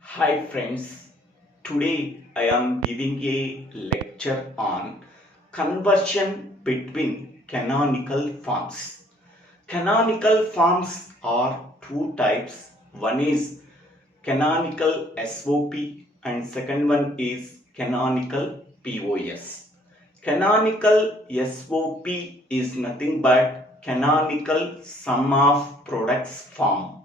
Hi friends, today I am giving a lecture on conversion between canonical forms. Canonical forms are two types. One is canonical SOP and second one is canonical POS. Canonical SOP is nothing but canonical sum of products form.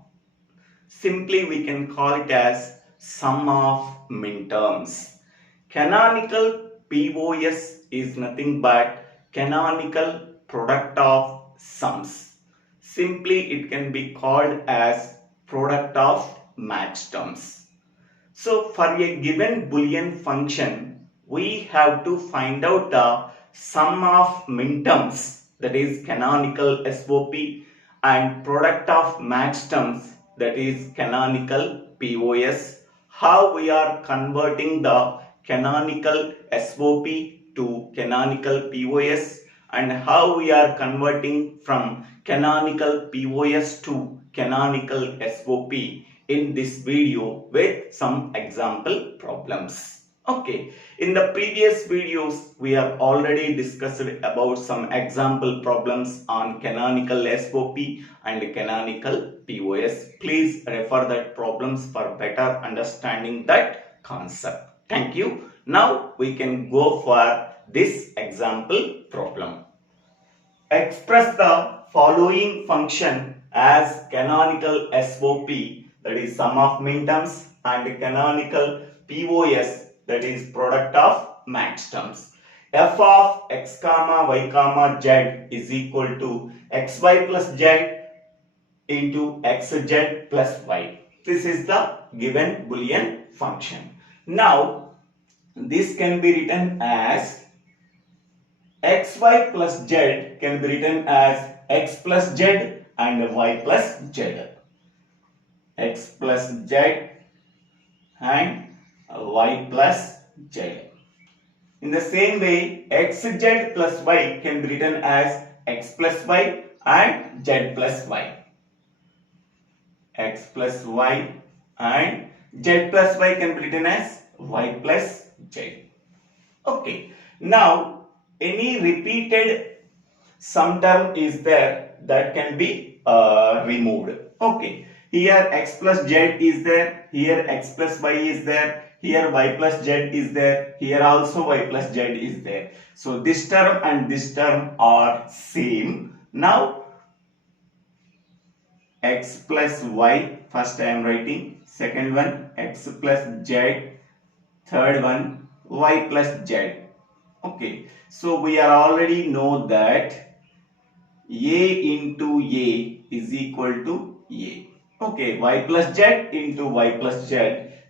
Simply we can call it as sum of minterms. Canonical POS is nothing but canonical product of sums. Simply it can be called as product of match terms. So for a given Boolean function, we have to find out the sum of minterms, that is canonical SOP, and product of match terms, that is canonical POS. How we are converting the canonical SOP to canonical POS, and how we are converting from canonical POS to canonical SOP in this video with some example problems. Okay, in the previous videos we have already discussed about some example problems on canonical SOP and canonical POS. Please refer that problems for better understanding that concept. Thank you. Now we can go for this example problem. Express the following function as canonical SOP, that is sum of minterms, and canonical POS, that is product of match terms. F of x comma y comma z is equal to xy plus z into xz plus y. This is the given Boolean function. Now this can be written as xy plus z can be written as x plus z and y plus z. X plus z and y plus z. In the same way, xz plus y can be written as x plus y and z plus y. X plus y and z plus y can be written as y plus z. Okay. Now, any repeated sum term is there that can be removed. Okay. Here x plus z is there, here x plus y is there, here y plus z is there, here also y plus z is there. So this term and this term are same. Now x plus y, first I am writing, second one x plus z, third one y plus z. Okay, so we are already know that a into a is equal to a. Okay, y plus z into y plus z,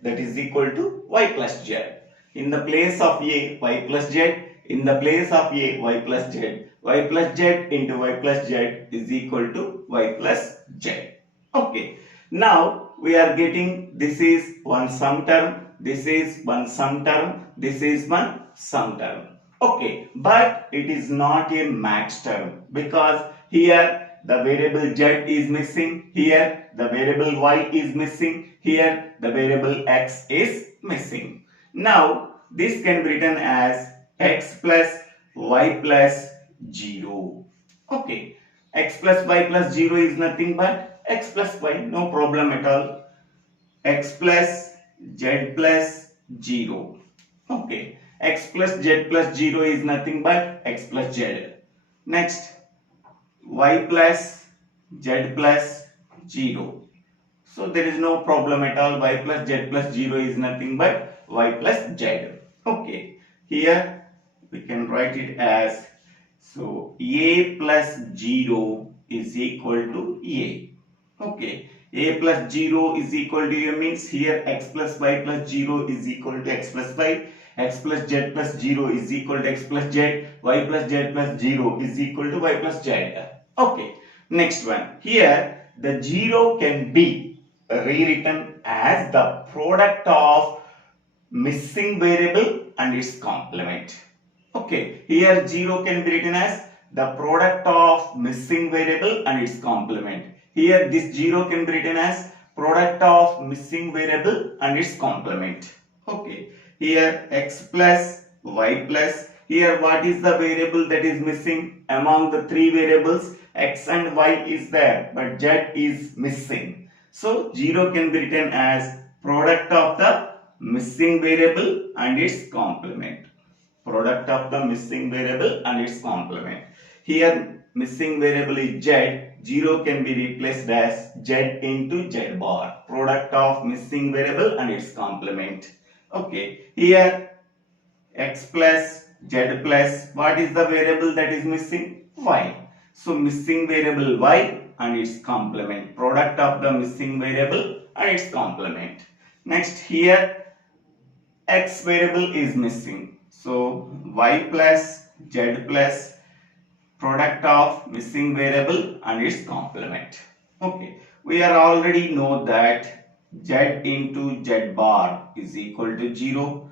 that is equal to y plus z. In the place of a, y plus z, in the place of a, y plus z, y plus z into y plus z is equal to y plus z. Okay, now we are getting this is one sum term, this is one sum term, this is one sum term. Okay, but it is not a match term because here the variable z is missing, here the variable y is missing, here the variable x is missing. Now this can be written as x plus y plus 0. Okay, x plus y plus 0 is nothing but x plus y, no problem at all. X plus z plus 0. Okay, x plus z plus 0 is nothing but x plus z. Next, y plus z plus 0. So there is no problem at all. Y plus z plus 0 is nothing but y plus z. Okay, here we can write it as, so a plus 0 is equal to a. Okay, a plus 0 is equal to a means here x plus y plus 0 is equal to x plus y, x plus z plus 0 is equal to x plus z, y plus z plus 0 is equal to y plus z. Okay, next one. Here the 0 can be rewritten as the product of missing variable and its complement. Okay, here 0 can be written as the product of missing variable and its complement. Here this 0 can be written as product of missing variable and its complement. Okay, here x plus y plus, here what is the variable that is missing among the three variables? X and y is there, but z is missing. So 0 can be written as product of the missing variable and its complement. Product of the missing variable and its complement. Here missing variable is z, 0 can be replaced as z into z bar. Product of missing variable and its complement. Okay, here x plus z plus, what is the variable that is missing? Y. So missing variable y and its complement. Product of the missing variable and its complement. Next here x variable is missing. So y plus z plus, product of missing variable and its complement. Okay, we are already know that z into z bar is equal to 0,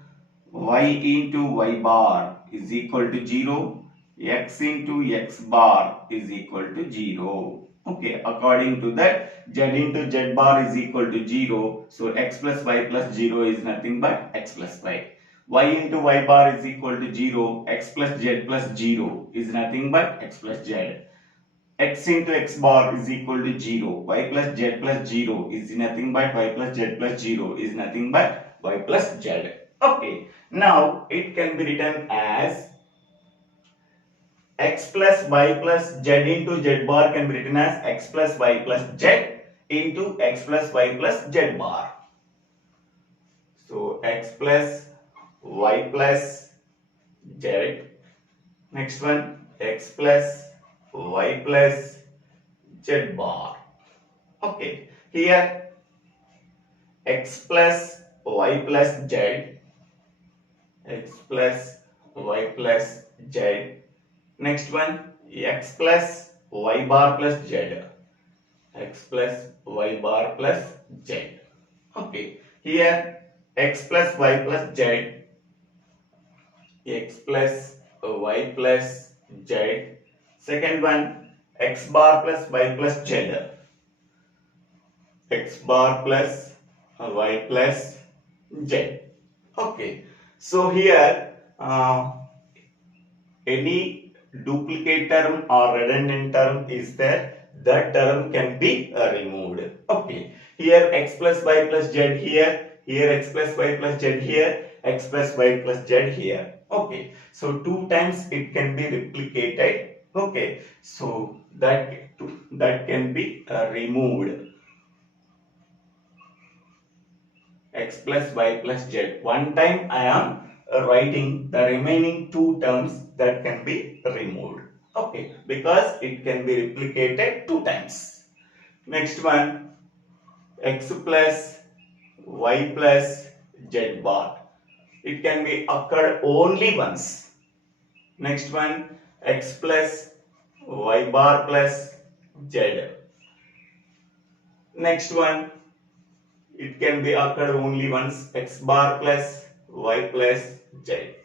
y into y bar is equal to 0, x into x bar is equal to 0. Okay, according to that, z into z bar is equal to 0. So x plus y plus 0 is nothing but x plus y. Y into y bar is equal to 0. X plus z plus 0 is nothing but x plus z. X into x bar is equal to 0. Y plus z plus 0 is nothing but y plus z plus 0 is nothing but y plus z. Okay, now it can be written as x plus y plus z into z bar can be written as x plus y plus z into x plus y plus z bar. So x plus y plus z. Next one, x plus y plus z bar. Okay, here x plus y plus z, x plus y plus z. Next one, x plus y bar plus z, x plus y bar plus z. Okay, here x plus y plus z, x plus y plus z. Second one, x bar plus y plus z, x bar plus y plus z. Okay, so here any duplicate term or redundant term is there, that term can be removed. Okay, here x plus y plus z here, x plus y plus z here, x plus y plus z here. Okay, so two times it can be replicated. Okay, so that can be removed. X plus y plus z. One time I am writing the remaining two terms that can be removed. Okay, because it can be replicated two times. Next one, x plus y plus z bar. It can be occurred only once. Next one, x plus y bar plus z. Next one, it can be occurred only once, x bar plus y plus z.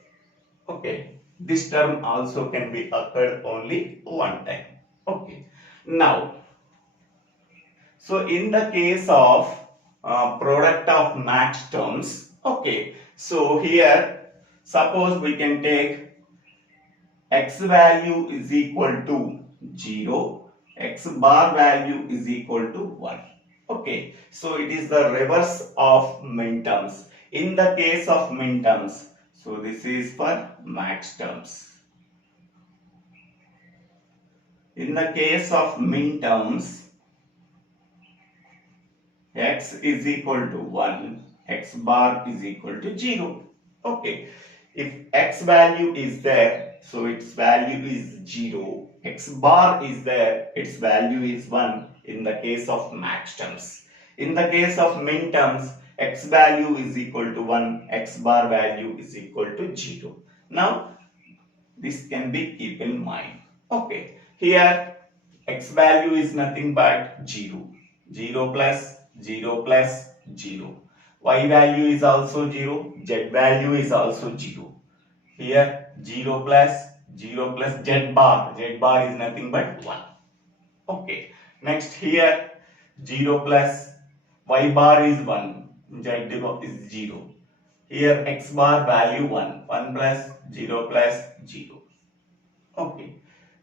Okay, this term also can be occurred only one time. Okay, now, so in the case of product of matched terms, okay, so here suppose we can take x value is equal to 0, x bar value is equal to 1. Okay, so it is the reverse of minterms. In the case of minterms, so this is for matched terms. In the case of minterms, x is equal to 1, x bar is equal to 0. Okay, if x value is there, so its value is 0. X bar is there, its value is 1 in the case of matched terms. In the case of minterms, x value is equal to 1, x bar value is equal to 0. Now, this can be keep in mind. Okay, here x value is nothing but 0. 0 plus 0 plus 0. Y value is also 0, z value is also 0. Here 0 plus z bar is nothing but 1. Okay, next here 0 plus y bar is 1, z is 0. Here x bar value 1, 1 plus 0 plus 0. Okay,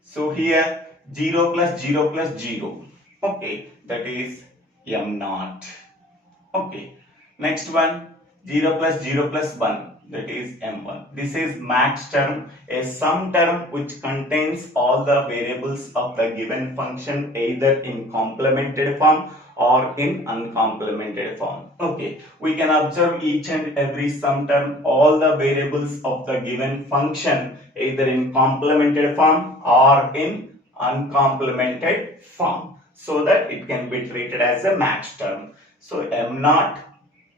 so here 0 plus 0 plus 0. Okay, that is m naught. Okay, next one 0 plus 0 plus 1, that is m1. This is max term, a sum term which contains all the variables of the given function either in complemented form or in uncomplemented form. Okay, we can observe each and every sum term, all the variables of the given function either in complemented form or in uncomplemented form, so that it can be treated as a max term. So m naught,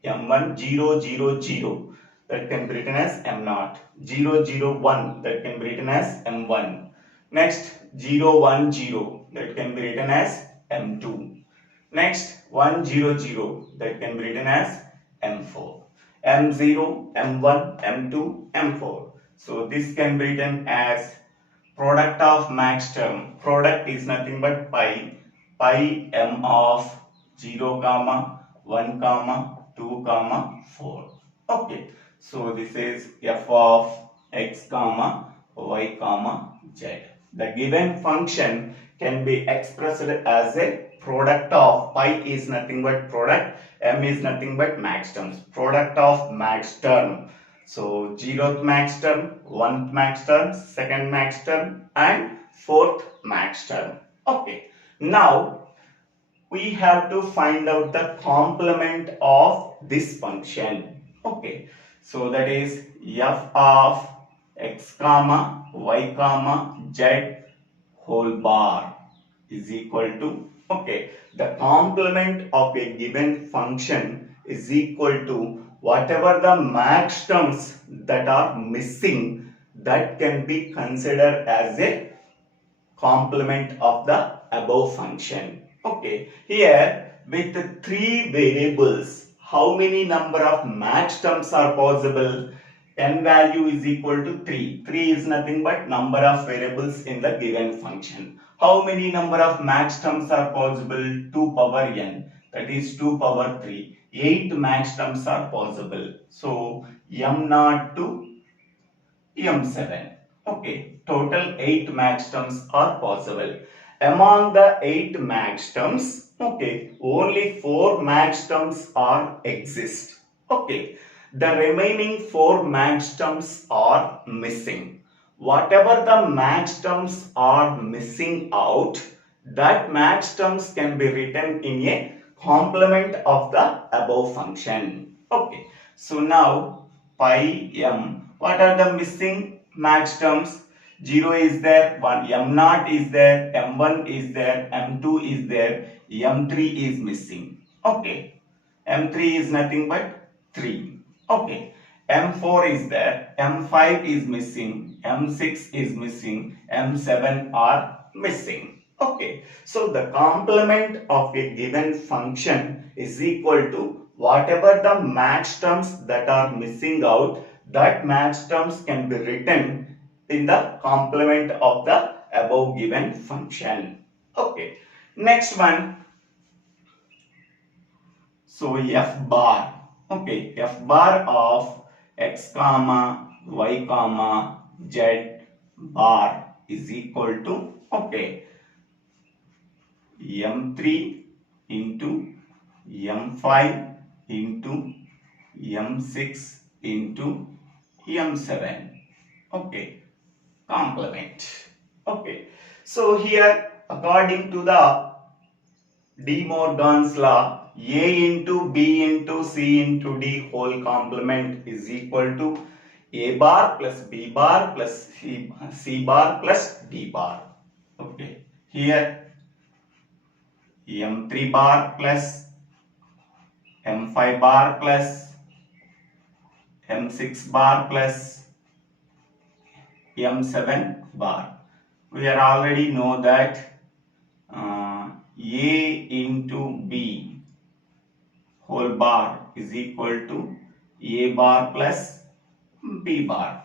m1, 0, 0, 0, that can be written as m naught. 0, 0, 1, that can be written as m1. Next 0, 1, 0, that can be written as m2. Next 1, 0, 0, that can be written as m4. m0, m1, m2, m4. So this can be written as product of max term. Product is nothing but pi m of 0 comma 1 comma 2 comma 4. Okay, so this is f of x comma y comma z. The given function can be expressed as a product of pi is nothing but product, m is nothing but max terms. Product of max term. So 0th max term, 1th max term, 2nd max term and 4th max term. Okay, now we have to find out the complement of this function. Okay, so that is f of x comma y comma z whole bar is equal to, okay, the complement of a given function is equal to whatever the max terms that are missing, that can be considered as a complement of the above function. Okay, here with 3 variables, how many number of max terms are possible? N value is equal to 3. 3 is nothing but number of variables in the given function. How many number of max terms are possible? 2 power n, that is 2 power 3. 8 max terms are possible. So m naught to m7. Okay, total 8 max terms are possible. Among the 8 max terms, okay, only 4 max terms are exist. Okay, the remaining 4 max terms are missing. Whatever the max terms are missing out, that max terms can be written in a complement of the above function. Okay, so now pi m, what are the missing max terms? 0 is there, 1 m naught is there, m1 is there, m2 is there, m3 is missing. Okay, m3 is nothing but 3. Okay, m4 is there, m5 is missing, m6 is missing, m7 are missing. Okay, so the complement of a given function is equal to whatever the max terms that are missing out, that max terms can be written in the complement of the above given function. Okay, next one. So f bar. Okay, f bar of x comma y comma z bar is equal to, okay, m3 into m5 into m6 into m7. Okay, complement. Okay, so here according to the De Morgan's law, a into b into c into d whole complement is equal to a bar plus b bar plus c bar plus d bar. Okay, here m3 bar plus m5 bar plus m6 bar plus m7 bar. We are already know that a into b whole bar is equal to a bar plus b bar.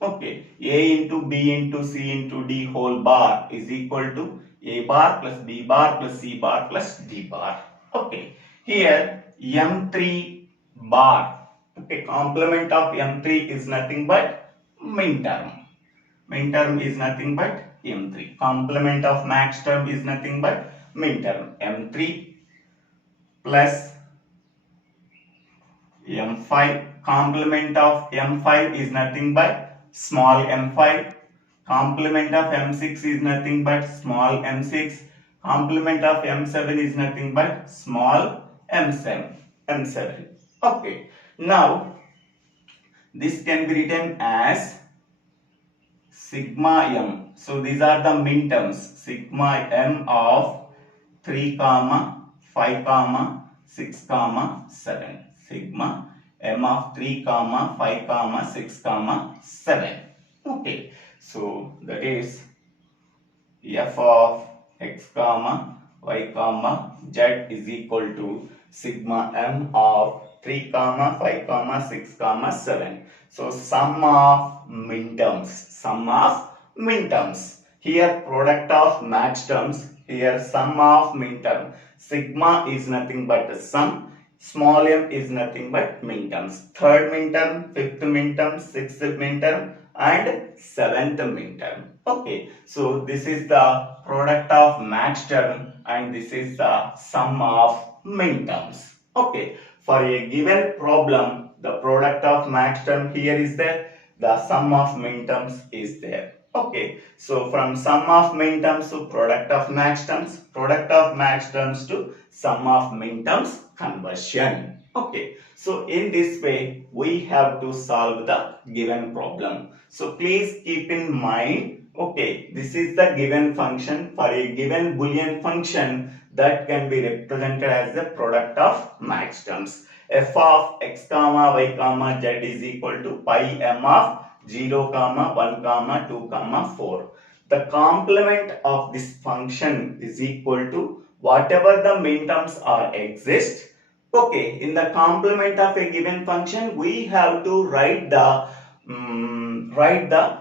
Okay, a into b into c into d whole bar is equal to a bar plus b bar plus c bar plus d bar. Okay, Here M3 bar. Okay, complement of M3 is nothing but min term. Min term is nothing but M3. Complement of max term is nothing but min term. M3 plus M5. Complement of M5 is nothing but small m5. Complement of M6 is nothing but small m6. Complement of M7 is nothing but small m7. M7. Okay. Now this can be written as sigma m. So these are the min terms. Sigma m of 3, 5, 6, 7. Sigma m of 3, 5, 6, 7. Okay. So that is f of x, y, z is equal to sigma m of 3, 5, 6, 7. So sum of min terms. Sum of min terms. Here product of max terms. Here sum of min term. Sigma is nothing but the sum. Small m is nothing but min terms. Third min term, fifth min term, sixth min term, and seventh min term. Okay, so this is the product of max term and this is the sum of min terms. Okay, for a given problem, the product of max term here is there, the sum of min terms is there. Okay, so from sum of min terms to product of max terms to sum of min terms conversion. Okay, so in this way we have to solve the given problem. So please keep in mind, okay, this is the given function. For a given Boolean function that can be represented as the product of max terms. F of x, y, z is equal to pi m of 0, 1, 2, 4. The complement of this function is equal to whatever the min terms are exist. Okay, in the complement of a given function, we have to write the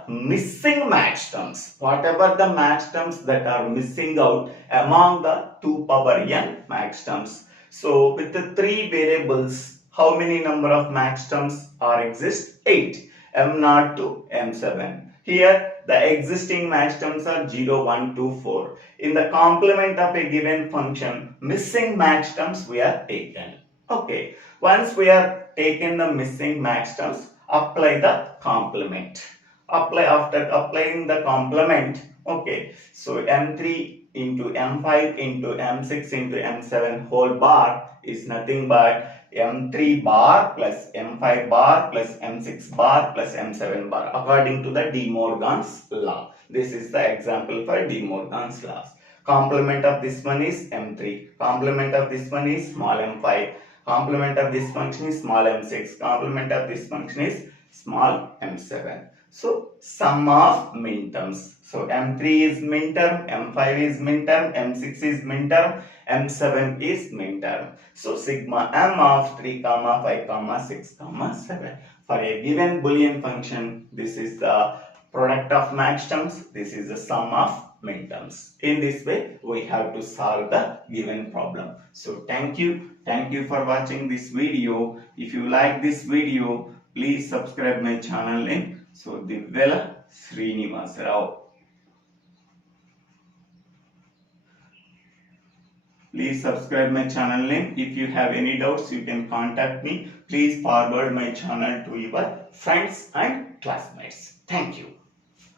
missing max terms. Whatever the max terms that are missing out among the 2 power n max terms. So with the 3 variables, how many number of max terms are exist? 8. M0 to M7. Here the existing max terms are 0, 1, 2, 4. In the complement of a given function, missing max terms we are taken. Okay, once we are taken the missing max terms, apply the complement. After applying the complement, okay, so M3 into M5 into M6 into M7 whole bar is nothing but M3 bar plus M5 bar plus M6 bar plus M7 bar according to the De Morgan's law. This is the example for De Morgan's laws. Complement of this one is M3. Complement of this one is small m5. Complement of this function is small m6. Complement of this function is small m7. So sum of min terms. So m3 is min term, m5 is min term, m6 is min term, m7 is min term. So sigma m of 3, 5, 6, 7. For a given Boolean function, this is the product of max terms. This is the sum of min terms. In this way, we have to solve the given problem. So thank you for watching this video. If you like this video, please subscribe my channel name. So Divvela Srinivasa Rao. Please subscribe my channel name. If you have any doubts, you can contact me. Please forward my channel to your friends and classmates.